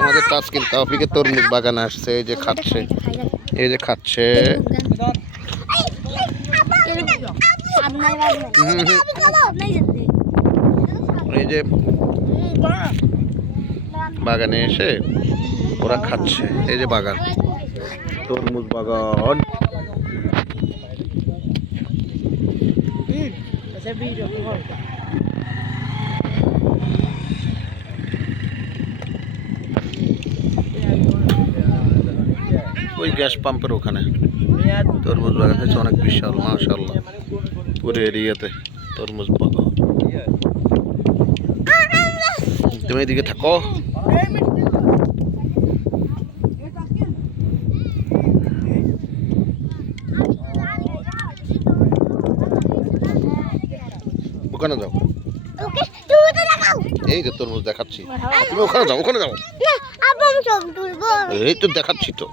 আমাদের তাসকিন তাওফিকের তরমুজ বাগান আসছে, এই যে খাচ্ছে, এই যে খাচ্ছে। এই যে বাগানে এসে ওরা খাচ্ছে, এই যে বাগান, তরমুজ বাগান। ওই গ্যাস পাম্পের ওখানে তরমুজ বাগান হয়েছে, অনেক বিশাল, মাশাআল্লাহ। পুরো এরিয়াতে তরমুজ বাগান। তুমি এদিকে থাকো। ওখানে যাও, এই যে তরমুজ দেখাচ্ছি, তুমি ওখানে যাও, ওখানে যাও, এই তো দেখাচ্ছি তো।